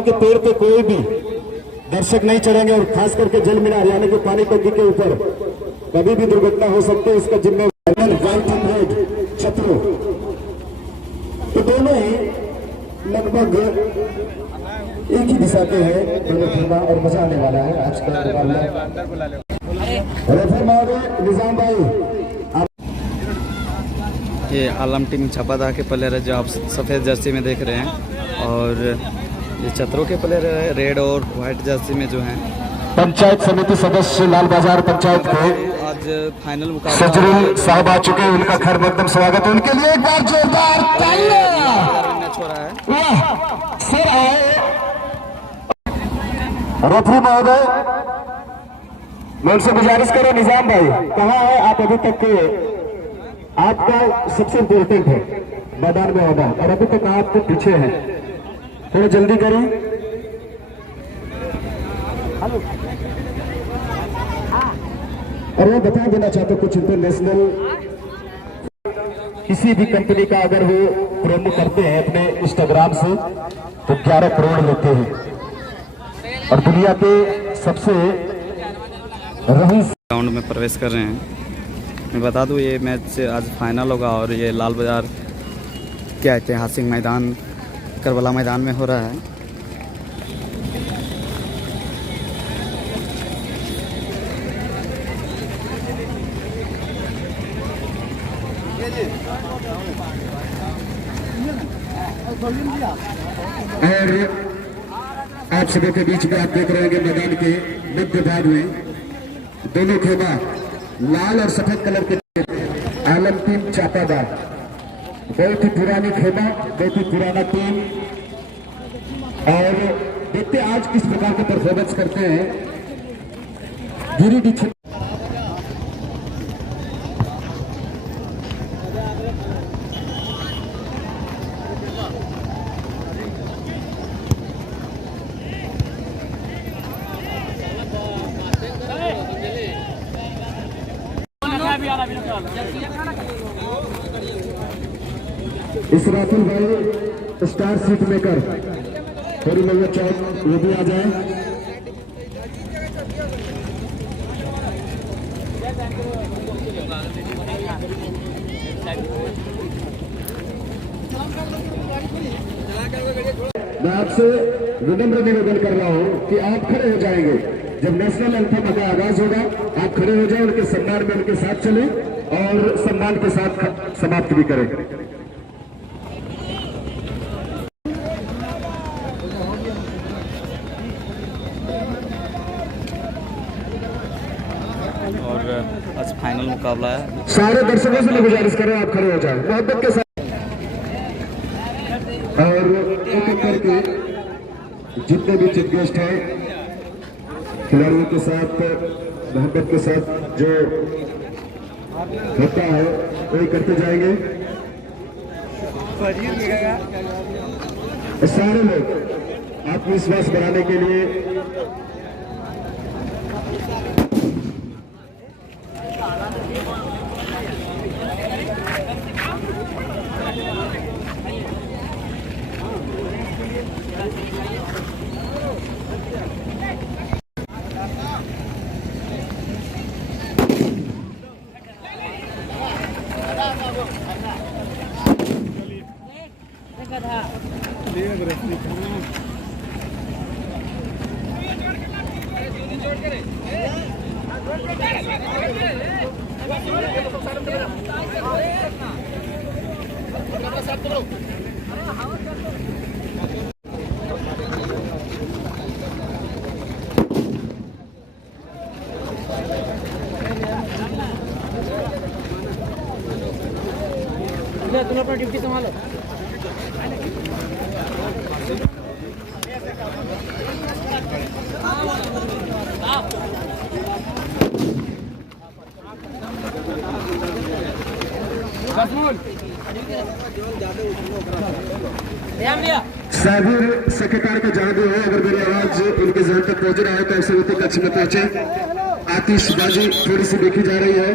के पेड़ पे कोई भी दर्शक नहीं चढ़ेंगे और खास करके जल मीनार यानी कि पानी टंकी के ऊपर कभी भी दुर्घटना हो सकती है, इसका जिम्मेदार छत्रों तो दोनों ही लगभग एक ही दिशा के हैं, दोनों खेलना और मजा आने वाला है आज का मुकाबला। निजाम भाई ये आलम टीम छपादा के प्लेयर है जो आप सफ़ेद जर्सी में देख रहे हैं, और ये चतरों के प्लेयर है रेड और व्हाइट जर्सी में जो हैं। पंचायत समिति सदस्य लाल बाजार पंचायत के आज फाइनल मुकाबला सजरुल साहब आ चुके हैं, उनका खैर मकदम स्वागत है उनके लिए। एक बार जोरदार मैच हो रहा है। सर आए रेफरी महोदय, मैं उनसे गुजारिश करो निजाम भाई कहाँ है आप? अभी तक के आपका सबसे इम्पोर्टेंट है मैदान में होना और अभी तक आप तो पीछे हैं, थोड़ा जल्दी करें। और मैं बता देना चाहता हूँ कुछ इंटरनेशनल किसी भी कंपनी का अगर वो प्रोमो करते हैं अपने इंस्टाग्राम से तो 11 करोड़ लेते हैं, और दुनिया के सबसे राउंड में प्रवेश कर रहे हैं। मैं बता दूं ये मैच आज फाइनल होगा और ये लाल बाजार के ऐतिहासिक मैदान करबला मैदान में हो रहा है। और आप सभी के बीच में आप देख रहे हैं मैदान के मध्य भाग में दोनों खेमा लाल और सफेद कलर के आलम टीम चापादा, बहुत ही पुरानी खेमा, बहुत ही पुराना टीम, और देखते आज किस प्रकार के परफॉर्मेंस करते हैं। गिरिडीह इस राहुल भाई स्टार सीट मेकर थोड़ी मैया चौक वो भी आ जाए। मैं आपसे विनम्र निवेदन कर रहा हूं कि आप खड़े हो जाएंगे जब नेशनल एंथम का आगाज होगा, आप खड़े हो जाए, उनके सम्मान में उनके साथ चले और सम्मान के साथ समाप्त भी करें। और आज फाइनल मुकाबला है। सारे दर्शकों से मैं गुजारिश कर रहा हूं आप खड़े हो जाए मोहब्बत के साथ, और एक एक करके जितने भी चीफ गेस्ट हैं खिलाड़ियों के साथ मोहब्बत के साथ जो होता है वही करते जाएंगे। सारे लोग आत्मविश्वास बढ़ाने के लिए तुम अपना ड्यूटी संभालो। साबिर सेक्रेटरी का जहां भी हो, अगर मेरी आवाज उनके जहन तक पहुंच रहा है तो ऐसे होते कक्ष में पहुंचे। आतिशबाजी थोड़ी सी देखी जा रही है,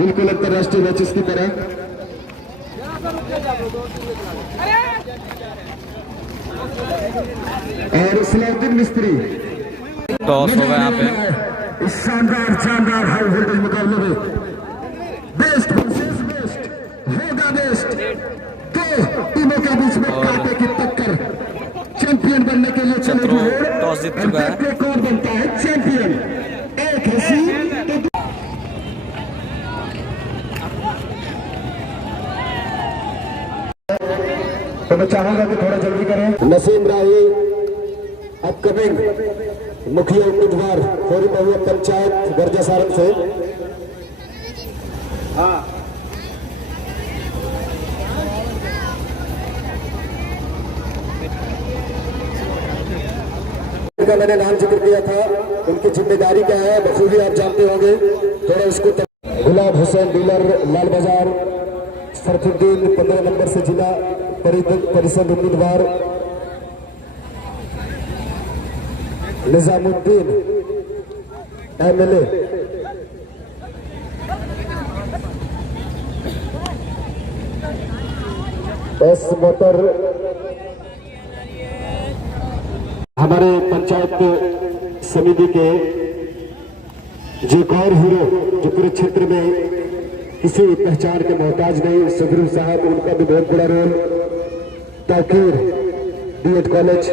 बिल्कुल अंतर्राष्ट्रीय मैचेस की तरह। और सलाउद्दीन मिस्त्री टॉस होगा यहाँ पे। इस शानदार हाई वोल्टेज मुकाबले में बेस्ट वर्सेस बेस्ट होगा बेस्ट। दो टीमों के बीच में कांटे की टक्कर, चैंपियन बनने के लिए चलेगी। टॉस जीत चुका है। कौन बनता है चैंपियन? एक हसी तो मैं चाहूंगा कि थोड़ा जल्दी करें। नसीम राही अपकमिंग मुखिया उम्मीदवार खोरी महुआ पंचायत गर्जा सारंग से। का मैंने नाम जिक्र किया था, उनकी जिम्मेदारी क्या है बखूबी आप जानते होंगे। थोड़ा उसको गुलाब हुसैन डीलर लाल बाजार, सरफुद्दीन 15 नंबर से जिला परिषद उम्मीदवार, निजामुद्दीन एमएलए, एस मोटर हमारे पंचायत समिति के जो एक और हीरो जो पूरे क्षेत्र में किसी पहचान के मोहताज नहीं, सुग्रीव साहब, उनका भी बहुत बड़ा रोल। ताकीर बीएड कॉलेज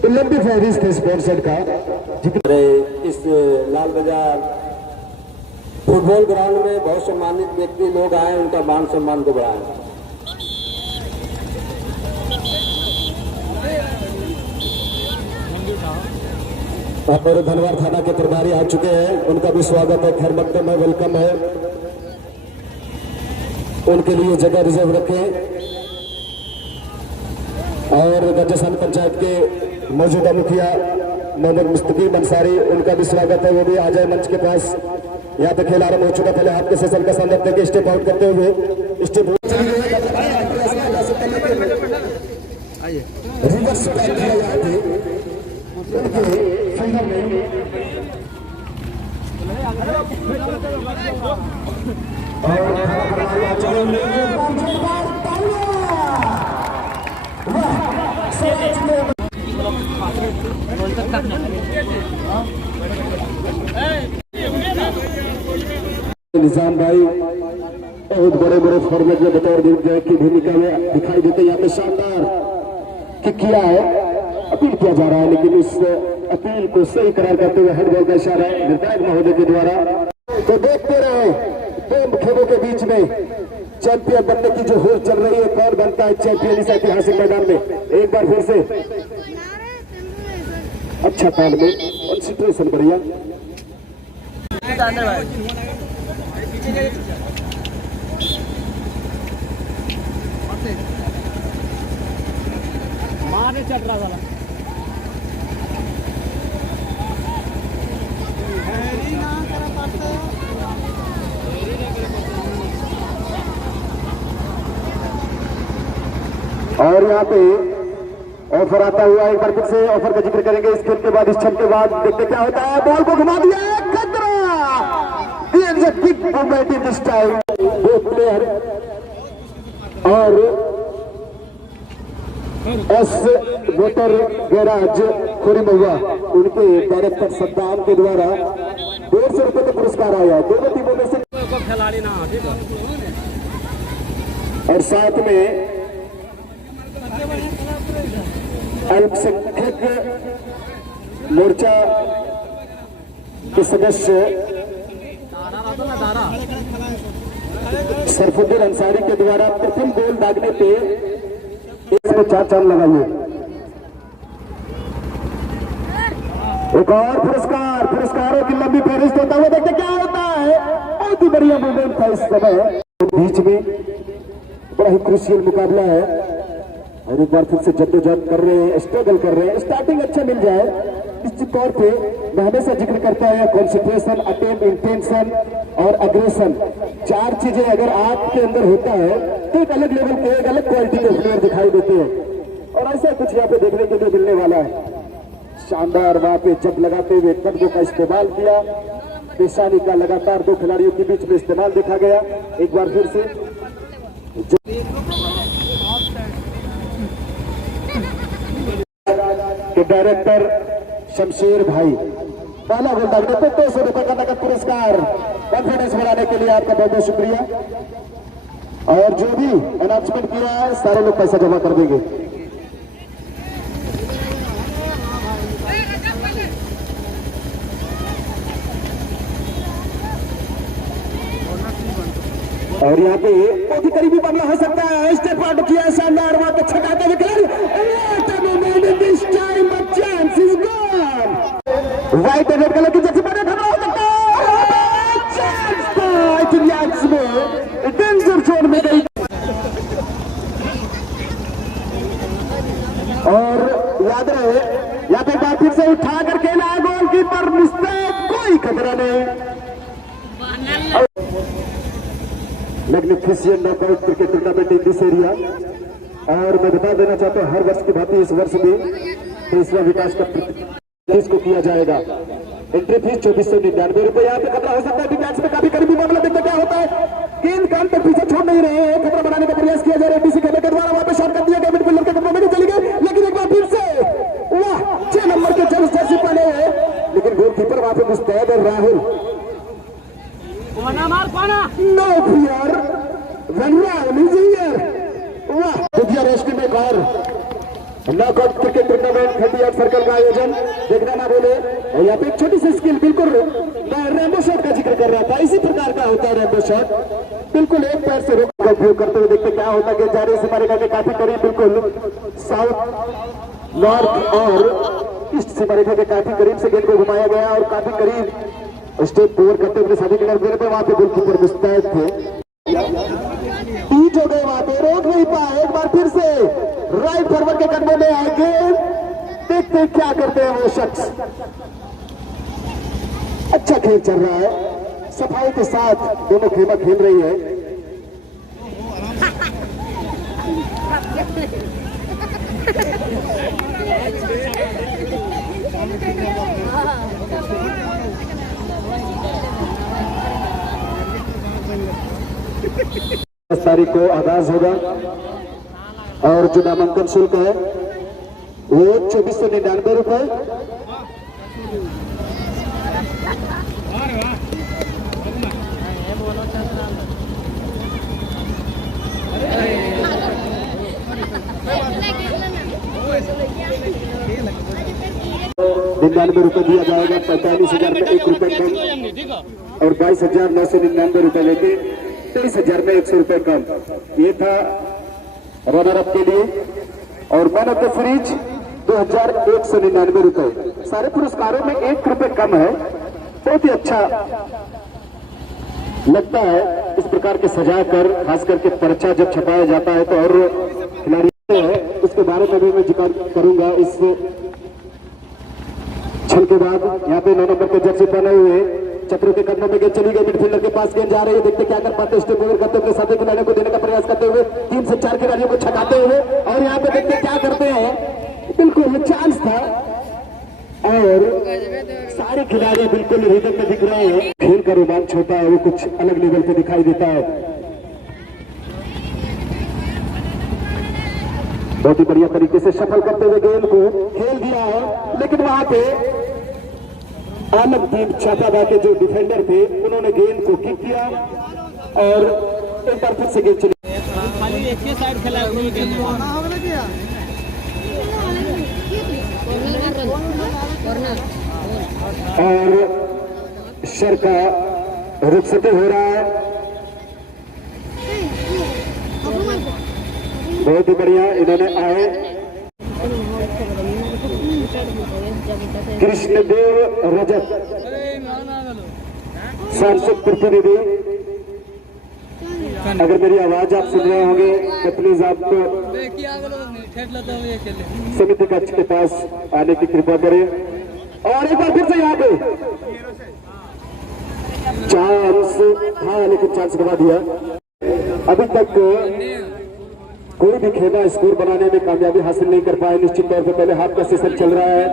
तो लंबी फहरिस्त है स्पॉन्सर का। इस लाल बाजार फुटबॉल ग्राउंड में बहुत सम्मानित व्यक्ति लोग आए, उनका मान सम्मान को बढ़ाएं। और धनवार थाना के प्रभारी आ चुके हैं, उनका भी स्वागत है, खैर मकदम है, वेलकम है। उनके लिए जगह रिजर्व रखें। और गज्जासान पंचायत के मौजूदा मुखिया मोहम्मद मुस्तकीम अंसारी, उनका भी स्वागत है, वो भी आ जाए मंच के पास। यहाँ पे खेल आरंभ हो चुका। पहले हाथ के सेशन का संदर्भ देके स्टेप आउट करते हुए स्टेप रिवर्स निजाम भाई बहुत बड़े बड़े फॉर्मेट में बतौर की भूमिका में दिखाई देते। यहाँ पे शानदार किक किया है, अपील किया जा रहा है, लेकिन इस अपील को सही करार करते हुए हेडबॉल का इशारा निर्णायक महोदय के द्वारा। तो देखते रहे दो खेलों के बीच में चैंपियन बनने की जो होड़ चल रही है, कौन बनता है चैंपियन इस ऐतिहासिक मैदान में। एक बार फिर से अच्छा ताल में कंसंट्रेशन बढ़िया। मारे चट रहा वाला और यहाँ पे ऑफर आता हुआ, एक बार फिर से ऑफर का जिक्र करेंगे। इस खेल के बाद, इस छल के बाद देखते क्या होता है। बॉल को घुमा दिया, खतरा दिस टाइम दो प्लेयर और एस मोटर गैराज खोरी महुआ, उनके डायरेक्टर सद्दाम के द्वारा 150 रुपए का पुरस्कार आया दोनों टीमों में से। खिलाड़ी ना और साथ में अल्पसंख्यक मोर्चा के सदस्य सरफुद्दीन अंसारी के द्वारा प्रथम गोल दागने पे इसमें 4 चांद लगाइए। एक और पुरस्कारों की लंबी फहरिस्त होता हुआ देखते क्या होता है। बहुत ही बढ़िया मूवमेंट था इस समय। बीच में बड़ा ही क्रूशियल मुकाबला है और एक बार फिर से जद्दोजहद कर रहे हैं, स्ट्रगल कर रहे हैं। स्टार्टिंग अच्छा मिल जाए इस तौर पे मैं हमेशा जिक्र करता है, कॉन्सेंट्रेशन, अटेम्प्ट, इंटेंशन और अग्रेशन, 4 चीजें अगर आपके अंदर होता है तो एक अलग लेवल के, एक अलग क्वालिटी के प्लेयर दिखाई देते हैं। और ऐसा कुछ यहाँ पे देखने के लिए मिलने वाला है। शानदार वहां पे जब लगाते हुए कदमों का इस्तेमाल किया, पेशानी का लगातार 2 खिलाड़ियों के बीच में इस्तेमाल देखा गया। एक बार फिर से डायरेक्टर शमशेर भाई। पहला गोलदार ने 200 रुपए का नगद पुरस्कार कॉन्फिडेंस बढ़ाने के लिए आपका बहुत बहुत शुक्रिया। और जो भी अनाउंसमेंट किया है सारे लोग पैसा जमा कर देंगे। और यहाँ पे बहुत ही करीबी मामला हो सकता है। स्टेप आउट किया शानदार, वहां पे छकाते हुए व्हाइट एंड रेड कलर की जर्सी पहने खड़ा हो सकता है। डेंजर जोन में गई और याद रहे यहाँ पे बार फिर से उठा कर खेला गोलकीपर मुस्तैद, कोई खतरा नहीं। Magnificent knockout cricket tournament in this area. और मैं बता देना चाहता हूँ हर वर्ष की भांति इस वर्ष भी तीसरा विकास का को किया जाएगा। एंट्री फीस 2499 रुपए। यहाँ पे खतरा हो सकता है, मैच में काफी करीबी मामला देखते क्या होता है। गेंद कान पे पीछे छोड़ नहीं रहे हैं, खतरा बनाने का प्रयास किया जा रहा है। डीसी के द्वारा वहां पे शॉट कर दिया गया, मिडफील्डर के कदमों में चली गई, लेकिन एक बार फिर से वाह 6 नंबर के जर्सी जर्सी पहने हुए, लेकिन गोलकीपर वहां पे मुस्तैद और Rahul no fear one Rahul is here. वाह दुनिया रोशनी में एक और नॉकआउट क्रिकेट टूर्नामेंट 38 सर्कल का आयोजन देखना ना बोले। और यहाँ पे एक छोटी सी स्किल, बिल्कुल मैं रेनबो शॉट का जिक्र कर रहा था, इसी प्रकार का होता है रेनबो शॉट। बिल्कुल एक पैर से रोक का उपयोग करते हुए देखते क्या होता है। जा रहे सिमारेखा के काफी करीब, बिल्कुल साउथ नॉर्थ और ईस्ट सिमारेखा के काफी करीब से गेंद को घुमाया गया और काफी करीब स्टेप ओवर करते हुए सभी किनारे पे वहां पे गोलकीपर मुस्तैद थे। बीच हो गए, वहां पे रोक नहीं पाए। एक बार फिर से राइट फॉरवर्ड के कदमों में आगे, देखते क्या करते हैं वो शख्स। अच्छा खेल चल रहा है, सफाई के साथ दोनों खेमा खेल रही है। तारीख को आगाज होगा और जो नामांकन शुल्क है वो 2499 रुपए। ₹99 दिया जाएगा। 45,000 में 1 रुपए कम और 22,999 रुपए लेके 23,000 में 100 रुपए कम। ये था रनर अप के लिए। और मैन ऑफ द सीरीज 2,199 रुपए। सारे पुरस्कारों में 1 रुपए कम है। बहुत ही अच्छा लगता है इस प्रकार के सजा कर, खास करके पर्चा जब छपाया जाता है तो। और खिलाड़ी है उसके बारे में भी मैं जिक्र करूंगा इस क्षण के बाद। यहाँ पे 9 नंबर के जर्सी पहने हुए चक्रों के कदमों में गेंद चली गई, मिडफील्डर के पास गेंद जा रही है। देखते क्या कर पाते, स्टेप ओवर करते हुए साथी खिलाड़ियों को देने का प्रयास करते हुए 3 से 4 खिलाड़ियों को छकाते हुए। और यहाँ पे देखते क्या करते हैं, बिल्कुल चांस था और सारे खिलाड़ी बिल्कुल रिदम में दिख रहे हैं। खेल का रोमांच होता है वो कुछ अलग लेवल पे दिखाई देता है। बहुत ही बढ़िया तरीके से सफल करते हुए गेंद को खेल दिया है, लेकिन वहां पे आलमदीन छापाबा के जो डिफेंडर थे उन्होंने गेंद को किक किया और एक बार फिर से गेंद चली। और शर का रुखसती हो रहा है। बहुत ही बढ़िया इन्होंने आए कृष्णदेव रजत सांसद प्रतिनिधि। अगर मेरी आवाज आप सुन रहे होंगे तो प्लीज आप समिति कक्ष के पास आने की कृपा करें। और एक बार फिर से यहाँ पे चांस था, लेकिन चांस गवा दिया। अभी तक कोई भी खेमा स्कोर बनाने में कामयाबी हासिल नहीं कर पाए। निश्चित तौर पर पहले हाथ का सेशन चल रहा है।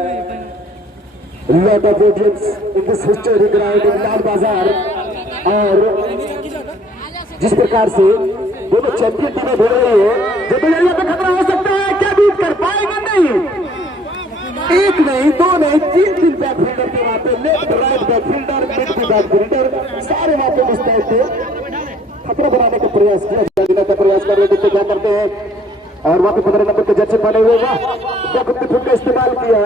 Lot of audience in this historic ground in Lal Bazar. और जिस प्रकार से दोनों चैंपियन टीमें हो रही है, जो तो यहाँ पे खतरा हो सकता है, क्या बीट कर पाएगा नहीं। एक नहीं, दो नहीं, तीन बैक फील्डर थे वहां पे, left right back fielder, mid back fielder, सारे वहां पे मुस्तैद थे। खतरा बनाने का प्रयास किया, देने का प्रयास कर रहे थे, क्या करते हैं। और वहां पे 15 नंबर के जर्सी पहने हुए फुट का इस्तेमाल किया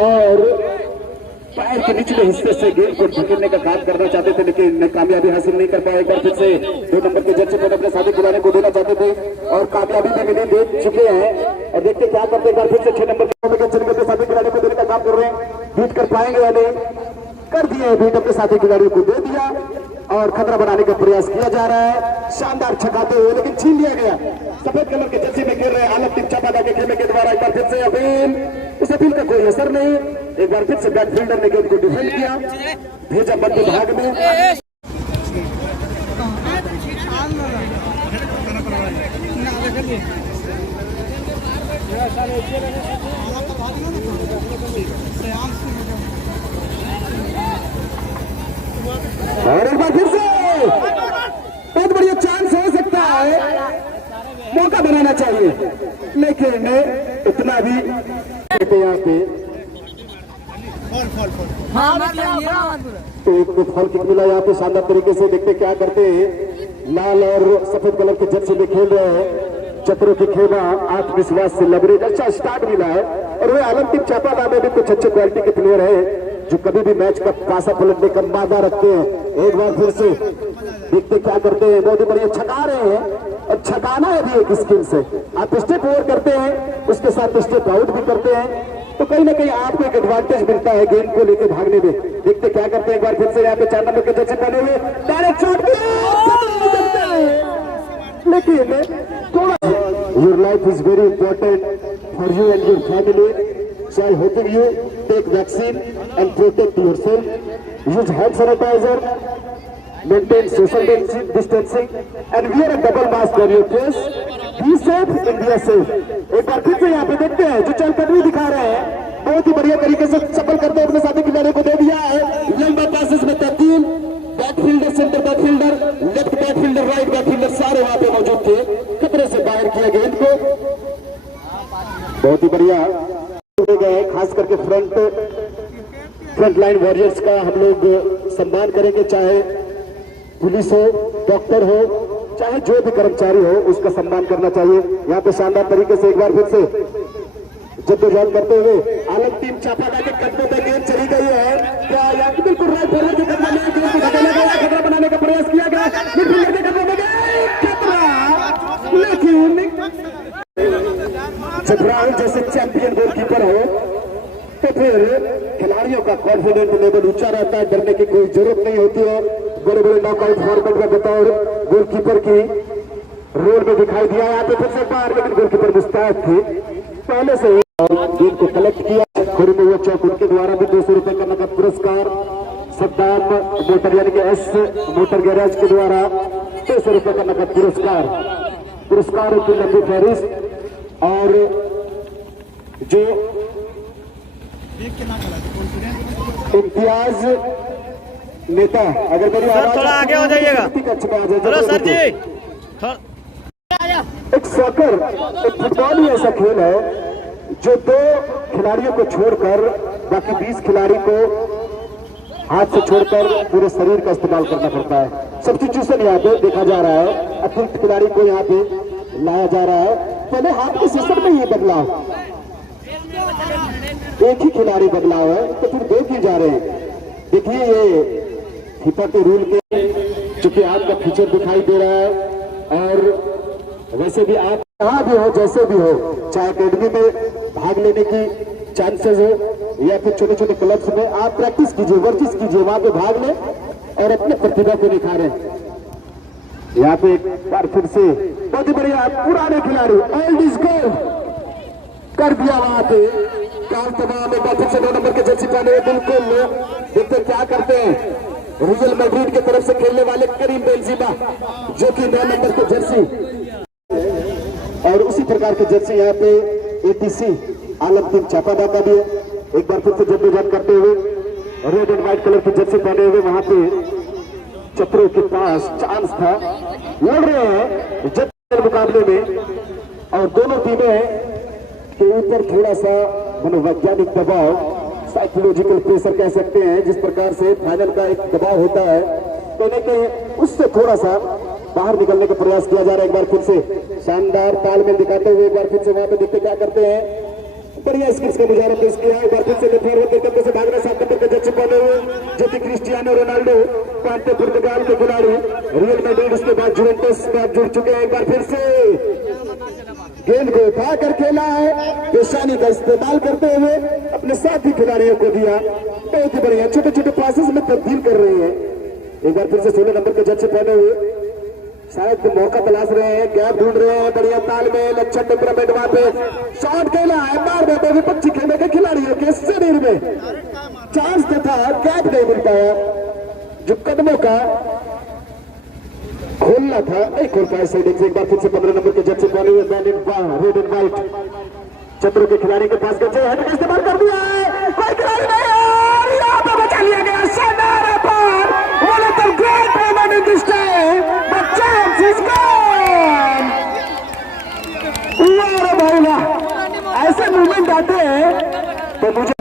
और पैर के निचले हिस्से से गेंद को धकेलने का काम करना चाहते थे, लेकिन कामयाबी हासिल नहीं कर पाए। एक बार फिर से 2 नंबर के जर्सी पर अपने साथी खिलाड़ी को देना चाहते थे और कामयाबी भी मिली, दे चुके हैं। और देखते क्या करते हैं, एक बार फिर से 6 नंबर के अपने साथी खिलाड़ी को देने का काम कर रहे हैं। बीट कर पाएंगे या नहीं, कर दिए बीट, अपने साथी खिलाड़ियों को दे दिया और खतरा बनाने का प्रयास किया जा रहा है। शानदार छकाते हुए, लेकिन छीन लिया गया। सफेद कलर के जर्सी में खेल रहे आलम टीम चापादा के खेलने के द्वारा एक बार फिर से अपील, उस अपील का कोई असर नहीं। एक बार फिर से बैक फील्डर ने गेंद को डिफेंड किया, भेजा मध्य भाग में। और एक बार फिर से बहुत बढ़िया चांस हो सकता है, मौका बनाना चाहिए, लेकिन इतना भी यहाँ पे तो एक फॉल किक मिला यहाँ पे शानदार तरीके से। देखते क्या करते हैं, लाल और सफेद कलर के जर्सी में खेल रहे हैं चतरों की खेमा, आत्मविश्वास से लबरेज, अच्छा स्टार्ट मिला है। और वे आलम टीम चापादा में भी कुछ अच्छे क्वालिटी के प्लेयर है जो कभी भी मैच का पासा पलटने का मादा रखते हैं। एक बार फिर से देखते क्या करते हैं, बहुत ही बढ़िया छका रहे हैं और छकाना है भी एक स्किल से। आप स्टेप ओवर करते हैं, उसके साथ स्टेप आउट भी करते हैं, तो कहीं ना कहीं आपको एक एडवांटेज मिलता है गेंद को लेकर भागने में। देखते क्या करते हैं, एक बार फिर से यहाँ पे 4 नंबर के जर्सी पहने हुए डायरेक्ट शॉट, लेकिन थोड़ा your life is very important for you and your family, so I hoping you take vaccine and protect yourself, use hand sanitizer, maintain social distancing and wear a double mask on your face, be safe, India safe। एक बार फिर से यहाँ पे देखते हैं जो चलकदमी दिखा रहे हैं, बहुत ही बढ़िया तरीके से सफल करते हुए अपने साथी खिलाड़ी को दे दिया है। लंबा पासेस में तब्दील, back fielder, centre back fielder, left back fielder, right back fielder सारे वहां पे मौजूद थे, खतरे से बाहर किया गेंद को, बहुत ही बढ़िया गए। खास करके फ्रंट लाइन वॉरियर्स का हम लोग सम्मान करेंगे, चाहे पुलिस हो, डॉक्टर हो, चाहे जो भी कर्मचारी हो, उसका सम्मान करना चाहिए। यहाँ पे शानदार तरीके से एक बार फिर से जद्दोजहद करते हुए आलम टीम चापादा के कदमों पे गेंद चली गई है। क्या यहाँ बिल्कुल राइट फॉरवर्ड के कदमों में गेंद को धकेला गया, खतरा बनाने का प्रयास किया गया, मिडफील्डर के कदमों में खतरा, लेकिन जब राहुल जैसे चैंपियन गोलकीपर हो तो फिर खिलाड़ियों का कॉन्फिडेंस लेवल ऊंचा रहता है, डरने की कोई जरूरत नहीं होती है। बड़े बड़े नॉकआउट फॉर्मेट में बतौर गोलकीपर की रोल में दिखाई दिया यहाँ पे फिर से बाहर, लेकिन गोलकीपर मुस्तैद थे पहले से गेंद को कलेक्ट किया। खुद हुआ चौक उनके द्वारा भी 200 रुपए का नकद पुरस्कार, सद्दाम मोटर यानी कि एस मोटर गैराज के द्वारा 200 रुपए का नकद पुरस्कार की लंबी फहरिस्त। और जो इम्तियाज नेता, अगर मेरी आवाज थोड़ा आगे हो जाइएगा, हेलो सर जी। एक सॉकर, एक फुटबॉल ही ऐसा खेल है जो 2 खिलाड़ियों को छोड़कर बाकी 20 खिलाड़ी को हाथ से छोड़कर पूरे शरीर का इस्तेमाल करना पड़ता है। सब्स्टिट्यूशन यहाँ पे देखा जा रहा है, अतिरिक्त खिलाड़ी को यहाँ पे लाया जा रहा है। पहले हाथ के सिस्टम में ये बदलाव, एक ही खिलाड़ी बदलाव है तो फिर 2 किए जा रहे हैं। देखिए ये फीफा के रूल के चूंकि आपका फीचर दिखाई दे रहा है, और वैसे भी आप कहाँ भी हो, जैसे भी हो, चाहे अकेडमी में भाग लेने की चांसेस हो या फिर छोटे छोटे क्लब्स में, आप प्रैक्टिस कीजिए, वर्जिश कीजिए, वहां पे भाग लें और अपने प्रतिभा को निखारें। यहाँ पे एक बार फिर से बहुत ही बढ़िया पुराने खिलाड़ी ओल्ड इज गोल्ड कर दिया वहां पे काम तमाम। एक बार फिर से 2 नंबर के जर्सी पहने हुए बिल्कुल देखते क्या करते हैं, रियल मैड्रिड की तरफ से खेलने वाले करीम बेंजीमा जो कि 9 नंबर के जर्सी, और उसी प्रकार के जर्सी यहाँ पे एटीसी आलम टीम चापादा का भी है। एक बार फिर से जद्दोजहद करते हुए रेड एंड व्हाइट कलर की जर्सी पहने हुए वहां पे चतरों के पास चांस था, लड़ रहे हैं जब मुकाबले में, और दोनों टीमें के ऊपर थोड़ा सा मनोवैज्ञानिक दबाव, साइकोलॉजिकल प्रेशर कह सकते हैं, जिस प्रकार से फाइनल का एक दबाव होता है, कहने के उससे थोड़ा सा बाहर निकलने का प्रयास किया जा रहा है। एक बार फिर से शानदार तालमेल दिखाते हुए एक बार फिर से वहां पे देखते क्या करते हैं, बढ़िया स्किल्स का मुजाहरा पेश किया है। एक बार फिर से फॉरवर्ड करते से भागना 7 नंबर के जर्सी पहने हुए जो कि क्रिस्टियानो रोनाल्डो पांटे पुर्तगाल के खिलाड़ी, रियल मैड्रिड उसके बाद जुवेंटस में जुड़ चुके हैं। एक बार फिर से गेंद को उठा कर खेला है, पेशानी का इस्तेमाल करते हुए अपने साथी खिलाड़ियों को दिया, बहुत ही बढ़िया छोटे छोटे पासेस में तब्दील कर रहे हैं। एक बार फिर से 16 नंबर के जर्सी पहने हुए शायद मौका तलाश रहे हैं, गैप ढूंढ रहे हैं, बढ़िया तालमेल, अच्छा टेम्परामेंट, वहां पे शॉट खेला है, मार देते विपक्षी खेमे के खिलाड़ियों के शरीर में चांस तथा गैप नहीं मिल पाया, जो कदमों का खोलना था नहीं खोल पाया। साइड से एक बार फिर से 15 नंबर के जर्सी पहने हुए रेड एंड व्हाइट चतुर के खिलाड़ी के पास गए हेड का इस्तेमाल कर दिया है, कोई खिलाड़ी नहीं है, यहाँ पे बचा लिया गया, शानदार पार, one of the great moment in this time, but chance is gone। वाह रे भाई वाह, ऐसे मूवमेंट आते हैं तो मुझे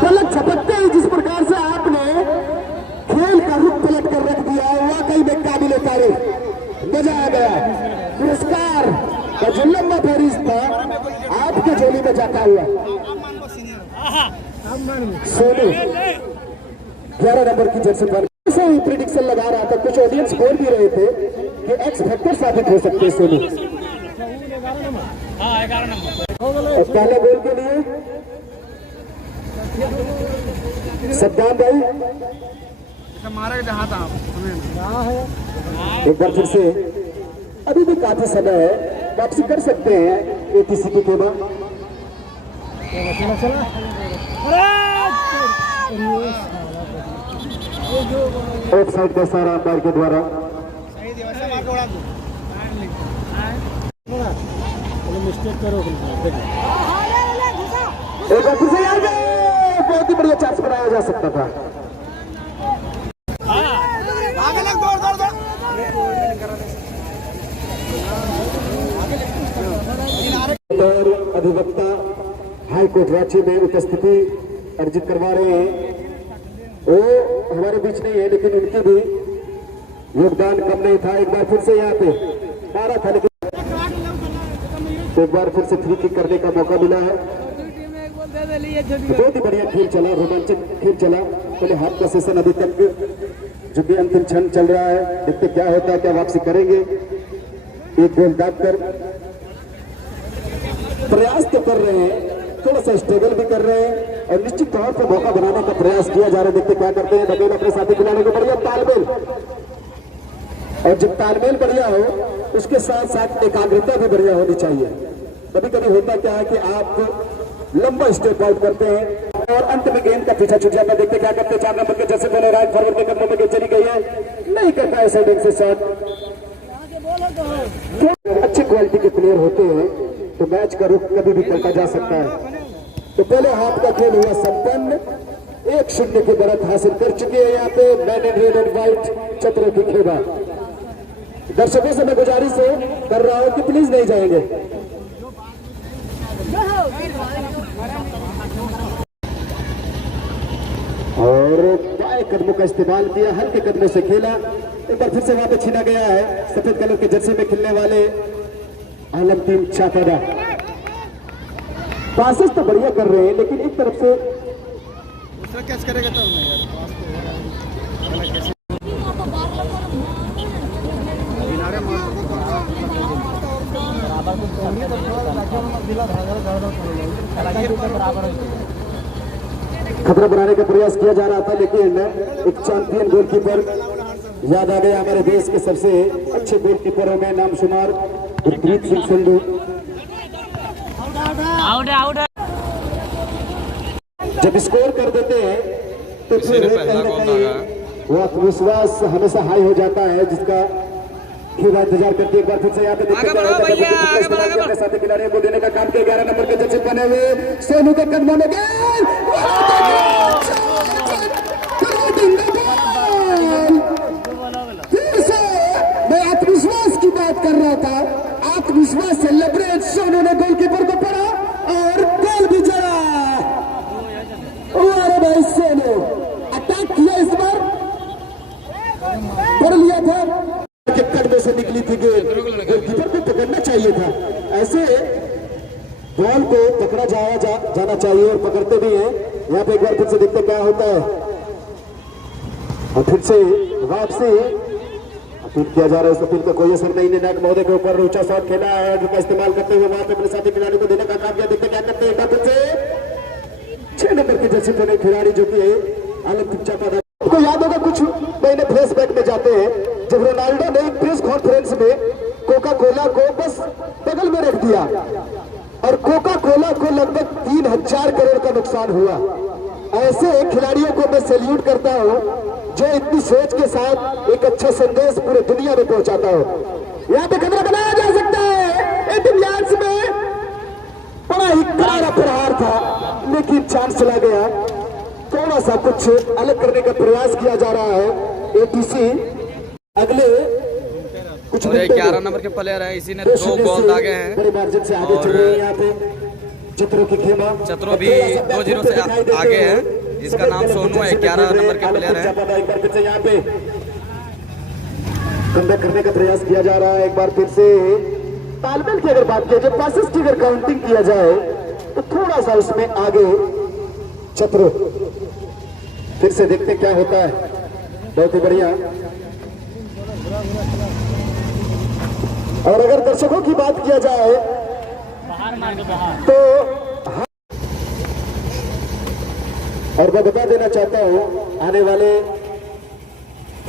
पलट झपकते ही जिस प्रकार से आपने खेल का रुख पलट कर रख दिया, वाकई में काबिल तारीफ, मजा आ गया। पुरस्कार का जो लंबा फहरिस्त था आपके झोली में जाता हुआ सोनू 11 नंबर की जर्सी पर से ही प्रिडिक्शन लगा रहा था, कुछ ऑडियंस बोल भी रहे थे कि एक्स फैक्टर साबित हो सकते हैं सोनू। पहले गोल के लिए सद्दाम भाई एक बार फिर से, अभी भी काफी समय है, वापसी कर सकते हैं एटीसी की खेमा। ऑफ साइड का सारा अंपायर के द्वारा मिस्टेक करो, एक बार फिर से आ गए, बहुत ही बढ़िया चांस बनाया जा सकता था। अधिवक्ता हाई कोर्ट रांची में उपस्थिति अर्जित करवा रहे हैं, वो हमारे बीच नहीं है, लेकिन उनकी भी योगदान कम नहीं था। एक बार फिर से यहाँ पे मारा था, लेकिन एक बार फिर से फ्री किक करने का मौका मिला है। बहुत ही बढ़िया खेल चला, रोमांचक खेल चला। पहले हाथ का सेशन अभी तक जो भी अंतिम क्षण चल रहा है, देखते क्या होता है, क्या वापसी करेंगे। एक गोल दागकर प्रयास तो कर रहे हैं, थोड़ा सा स्ट्रगल भी कर रहे हैं और निश्चित तौर पर मौका बनाने का प्रयास किया जा रहा है। देखते क्या करते हैं, बगैर अपने साथी खिलाड़ी को बढ़िया तालमेल, और जब तालमेल बढ़िया हो उसके साथ साथ एकाग्रता भी बढ़िया होनी चाहिए। कभी कभी होता क्या है कि आप लंबा स्टेप आउट करते हैं और अंत में गेंद का पीछा छूट जाता है। देखते क्या करते हैं, 4 नंबर के जैसे पहले राइट फॉरवर्ड के कदमों में गेंद चली गई है, नहीं कर पाए साइड से शॉट। अच्छे क्वालिटी के प्लेयर होते हैं तो मैच का रुख कभी भी पलटा जा सकता है। तो पहले हाफ का खेल हुआ संपन्न, 1-0 की बढ़त हासिल कर चुके हैं यहाँ पे man in red and white चतुरों की खेमा। दर्शकों से मैं गुजारिश कर रहा हूं कि प्लीज नहीं जाएंगे। और बाएं कदमों का इस्तेमाल किया, हल्के कदमों से खेला, एक बार फिर से वहां पे छीना गया है सफेद कलर के जर्सी में खेलने वाले आलम टीम चापादा। पासेस तो बढ़िया कर रहे हैं लेकिन एक तरफ से दूसरा कैच करेगा तो खतरा बनाने का प्रयास किया जा रहा था लेकिन एक चैंपियन गोलकीपर याद आ गया। हमारे देश के सबसे अच्छे गोलकीपरों में नामशुमार गुरप्रीत सिंह संधू। जब स्कोर कर देते हैं तो फिर कहीं ना कहीं वो आत्मविश्वास हमेशा हाई हो जाता है जिसका खेला इंतजार करते। एक बार फिर से यहाँ पे अपने साथी खिलाड़ियों को देने का काम किया। 11 नंबर के जर्सी बने हुए सोनू के कदमों में फिर से मैं आत्मविश्वास की बात कर रहा था। आत्मविश्वास से लेवरेज सोनू ने गोलकीपर को पड़ा और गोल भी जड़ा। अरे भाई सोनू अटैक किया इस बार पढ़ लिया था के कदमों से निकली थी गेंद। गोलकीपर को पकड़ना चाहिए था। ऐसे बॉल को पकड़ा जाना चाहिए और पकड़ते भी हैं। यहाँ पे एक बार फिर से देखते क्या होता है और फिर से वापसी अपील किया जा रहा है। इस अपील का कोई असर नहीं। निर्णायक महोदय के ऊपर ऊंचा शॉट खेला है जिसका इस्तेमाल करते हुए वहां पे अपने साथी खिलाड़ी को देने का काम किया। देखते क्या करते हैं। फिर से 6 नंबर की जर्सी पहने खिलाड़ी जो कि आलम टीम चापादा को याद होगा कुछ महीने फ्लैशबैक में जाते हैं जब रोनाल्डो ने प्रेस कॉन्फ्रेंस में कोका कोला को बस बगल में रख दिया और कोका कोला को लगभग 3000 करोड़ का नुकसान हुआ। ऐसे खिलाड़ियों को मैं सैल्यूट करता हूं जो इतनी सोच के साथ एक अच्छा संदेश पूरे दुनिया में पहुंचाता हो। यहाँ पे खतरा बनाया जा सकता है। एटिम्स में बड़ा ही करारा प्रहार था लेकिन चांस चला गया। थोड़ा सा कुछ अलग करने का प्रयास किया जा रहा है। एटीसी अगले कुछ 11 नंबर के प्लेयर है, इसी ने 2 गोल दागे हैं। बड़े मार्जिन से आगे चल रहे हैं। यहाँ पे चत्रो की खेमा चत्रो भी 2-0 से आगे है। इसका नाम सोनू है, 11 नंबर के प्लेयर है। एक बार फिर से यहाँ पे कमबैक करने का प्रयास किया जा रहा है। एक बार फिर से तालमेल की अगर बात किया जाए, पासेस की अगर काउंटिंग किया जाए तो थोड़ा सा उसमें आगे चत्रो। फिर से देखते क्या होता है। बहुत ही बढ़िया। और अगर दर्शकों की बात किया जाए तो और मैं बता देना चाहता हूं आने वाले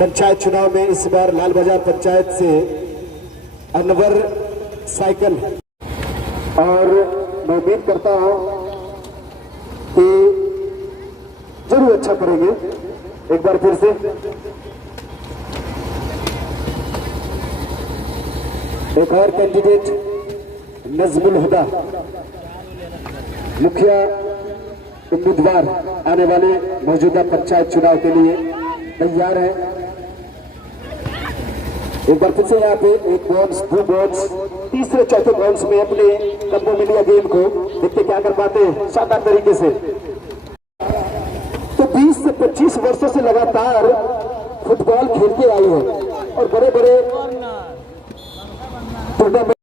पंचायत चुनाव में इस बार लाल बाजार पंचायत से अनवर साइकिल और मैं उम्मीद करता हूं कि जरूर अच्छा करेंगे। एक बार फिर से एक और कैंडिडेट नजमुल हुदा मुखिया उम्मीदवार आने वाले मौजूदा पंचायत चुनाव के लिए तैयार है। एक बार फिर से यहाँ पे एक बॉक्स 2 बॉक्स तीसरे चौथे बॉक्स में अपने कब्बों में लिया गेंद को देखते क्या कर पाते हैं शानदार तरीके से। तो 20 से 25 वर्षों से लगातार फुटबॉल खेलते आई है और बड़े बड़े टूर्नामेंट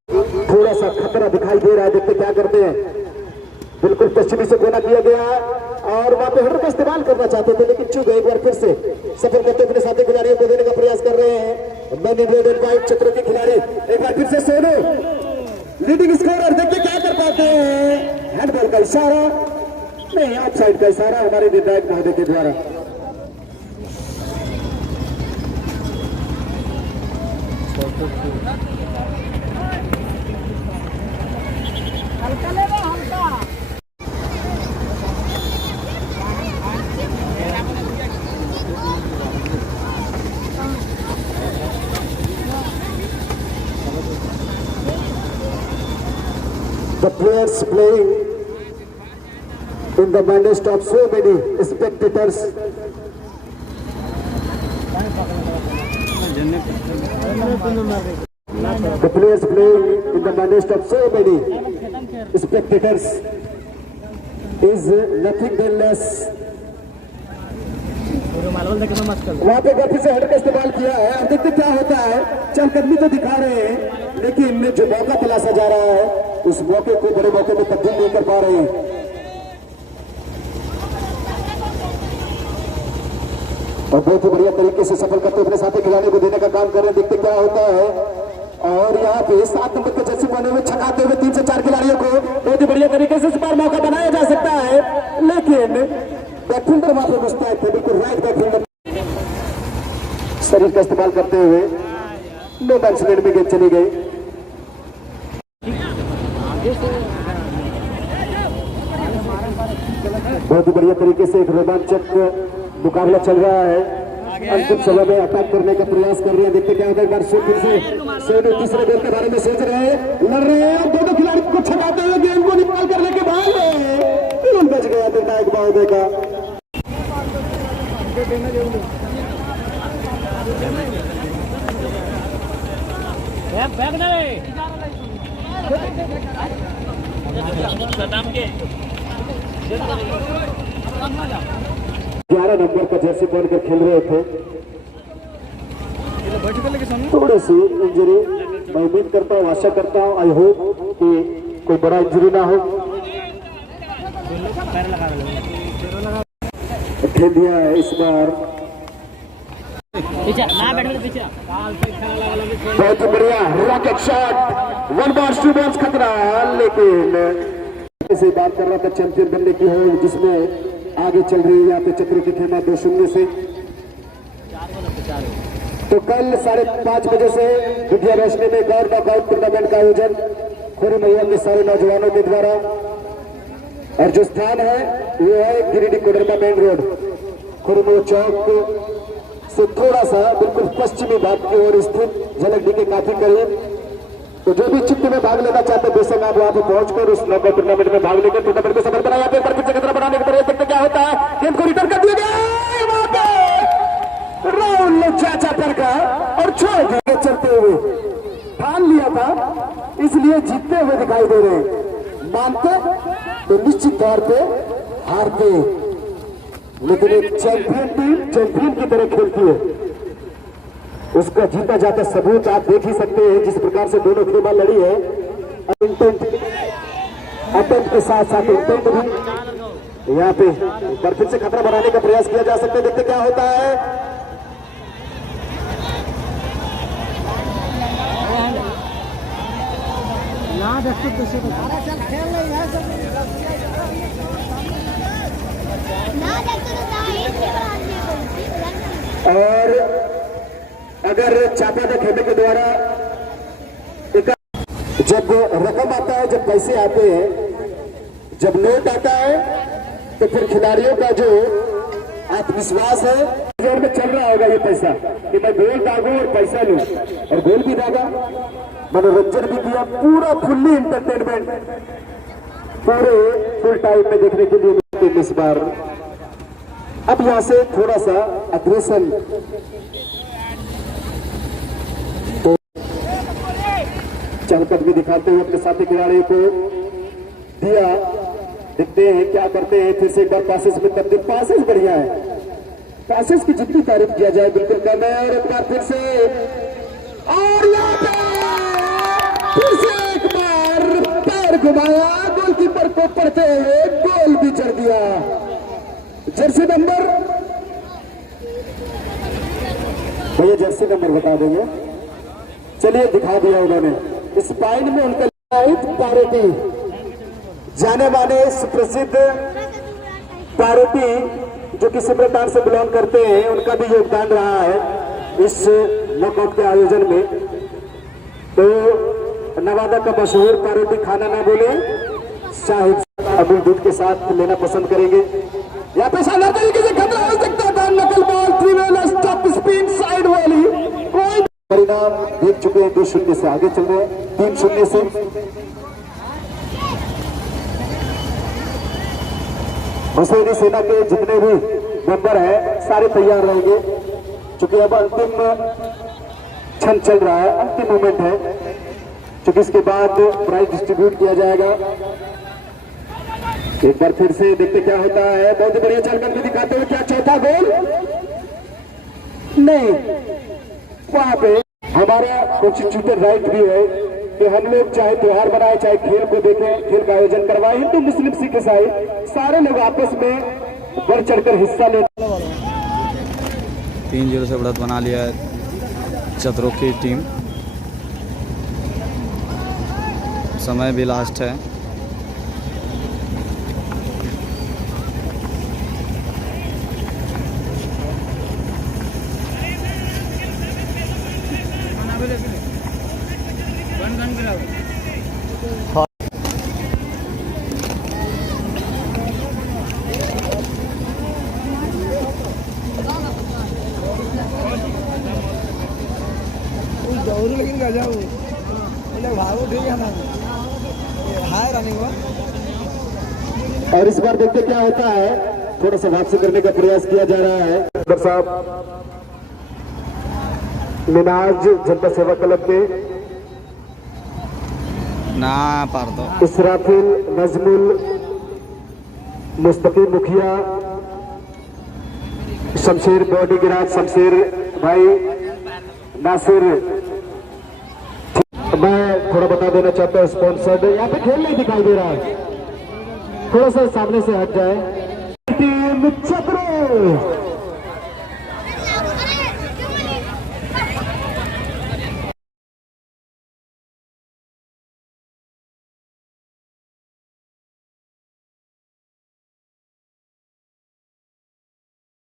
थोड़ा सा खतरा दिखाई दे रहा है। देखते क्या करते हैं। बिल्कुल पश्चिमी से गोला किया गया और वहां पे हेडर का इस्तेमाल करना चाहते थे लेकिन चूक गए। एक बार फिर से सफर करते अपने साथी खिलाड़ियों को देने का प्रयास कर रहे हैं। Man in red and white चक्रों के खिलाड़ी एक बार फिर से सोनू लीडिंग स्कोरर। देखिए क्या कर पाते हैं। हैंडबॉल का इशारा नहीं, ऑफसाइड का इशारा हमारे निर्णायक महोदय के द्वारा। The players playing in the midst of so many spectators. The players playing in the midst of so many spectators is nothing but less वहाँ पे गलती से हेड का इस्तेमाल किया है। अब देखते क्या होता है। चलकदमी तो दिखा रहे हैं, लेकिन जो मौका तलाशा जा रहा है उस मौके को बड़े मौके में तब्दील नहीं कर पा रहे हैं। और बहुत ही बढ़िया तरीके से सफल करते अपने साथी खिलाड़ी को देने का काम कर रहे हैं। देखते क्या होता है। और यहाँ पे 7 नंबर के जर्सी पहने हुए छकाते हुए 3 से 4 खिलाड़ियों को बहुत ही बढ़िया तरीके से इस बार मौका बनाया जा सकता है, लेकिन बैकफील्डर वहां पर घुसता है। बिल्कुल राइट बैकफील्डर शरीर का इस्तेमाल करते हुए नो मैच लेन में गेंद चली गई। बहुत ही बढ़िया तरीके से एक रोमांचक मुकाबला चल रहा है। अंतिम समय में अटैक करने का प्रयास कर रहे हैं। देखते क्या होता है। एक बार फिर से सोनू तीसरे गोल के बारे में सोच रहे हैं, लड़ रहे हैं और दोनों खिलाड़ी को छकाते हुए गेंद को निकाल करने के बाद बच गया निर्णायक महोदय का। ग्यारह नंबर का जर्सी पहन कर खेल रहे थे। थोड़ी सी इंजरी, मैं उम्मीद करता हूँ, आशा करता हूँ, आई होप कि कोई बड़ा इंजरी ना हो। खेल दिया है इस बार। बहुत ही बढ़िया रॉकेट शॉट, 1 बॉल्स 2 बॉल्स खतरा, लेकिन से बात कर रहा था चैंपियन बनने की हो, जिसमें आगे चल रही है यहाँ पे चक्रों की खेमा 2-0 से। तो कल 5:30 बजे से विद्या रोशनी में गौर नॉकआउट टूर्नामेंट का आयोजन खोरी मैया के सारे नौजवानों के द्वारा, और जो स्थान है वो है गिरिडीह कोडरमा मेन रोड, खोरी मैया चौक से थोड़ा सा बिल्कुल पश्चिमी भाग की ओर स्थित झलकडी के काफी करीब। तो जो भी चित्त में भाग लेना चाहते बेशक आप वहां पर पहुंचकर उस नॉकआउट टूर्नामेंट में भाग लेकर टूर्नामेंट में सफल बनाया। यहाँ पे खतरा बनाने के देखते क्या होता है। गेंद को रिटर्न कर दिया गया वहां पे राहुल चाचा पर का और छोड़ दिए चलते हुए। ठान लिया था, इसलिए जीतते हुए दिखाई दे रहे हैं। मानते तो निश्चित तौर पे हारते, लेकिन एक चैंपियन टीम चैंपियन की तरह खेलती है। उसका जीता जाता सबूत आप देख ही सकते हैं, जिस प्रकार से दोनों खेमा लड़ी है। अटेम्प्ट के साथ साथ इंटेंट भी यहाँ पे पर फिर से खतरा बनाने का प्रयास किया जा सकता है। देखते क्या होता है। और अगर चापादा खेमे के द्वारा जब रकम आता है, जब पैसे आते हैं, जब नोट आता है, तो फिर खिलाड़ियों का जो आत्मविश्वास है जोर में चल रहा होगा ये पैसा कि मैं गोल दागू और पैसा लूं, और गोल भी दागा, मनोरंजन भी किया, पूरा फुल्ली इंटरटेनमेंट पूरे फुल टाइम में देखने के लिए इस बार। अब यहां से थोड़ा सा अग्रेसन चलकर भी दिखाते हुए अपने साथी खिलाड़ियों को दिया। देखते हैं क्या करते हैं। फिर से एक बार पासेस में तब्दील, पासेस बढ़िया है, पासेस की जितनी तारीफ किया जाए बिल्कुल कम है। और एक बार फिर से, और यहाँ पे फिर से एक बार पैर घुमाया, गोलकीपर को पड़ते हुए गोल भी जड़ दिया। जर्सी नंबर भैया, जर्सी नंबर बता देंगे। चलिए दिखा दिया उन्होंने। स्पाइन में उनका पारोटी, जाने माने सुप्रसिद्ध पारोटी जो कि सिमरतान से बिलोंग करते हैं, उनका भी योगदान रहा है इस नॉकआउट के आयोजन में। तो नवादा का मशहूर पारोटी खाना ना बोले शाहिद अबुल दूध के साथ लेना पसंद करेंगे। यहाँ पे शानदार तरीके से खतरा हो सकता था। नकल बॉल, त्रिवेला स्टॉप स्पिन साइड वाली, कोई परिणाम देख चुके हैं। 2-0 से आगे चल रहे हैं, 3-0 से। हुसैनी सेना के जितने भी मेंबर हैं सारे तैयार रहेंगे, क्योंकि अब अंतिम क्षण चल रहा है, अंतिम मोमेंट है, क्योंकि इसके बाद प्राइज डिस्ट्रीब्यूट किया जाएगा। एक बार फिर से देखते क्या होता है। बहुत बढ़िया चालकर भी दिखाते हुए क्या चौथा गोल नहीं, वहां पे हमारा कॉन्स्टिट्यूटेड राइट भी है कि हम लोग चाहे त्योहार मनाए, चाहे खेल को देखें, खेल का आयोजन करवाए। हिंदू, मुस्लिम, सिख, ईसाई सारे लोग आपस में बढ़ चढ़कर हिस्सा ले। 3-0 से बढ़त बना लिया है चतरों की टीम। समय भी लास्ट है। लेकिन गजब भागो ठीक है ना, हाय रनिंग में। और इस बार देखते क्या होता है, थोड़ा सा वापसी करने का प्रयास किया जा रहा है। डॉक्टर साहब मिनाज जनता सेवा क्लब के ना पार दो। इसराफिल, नजमुल, मुस्तकीम मुखिया, शमशेर बॉडी गिराज, शमशेर भाई, नासिर। मैं थोड़ा बता देना चाहता हूँ, स्पॉन्सर्ड यहाँ पे खेल नहीं दिखाई दे रहा है, थोड़ा सा सामने से हट जाए। टीम चक्रो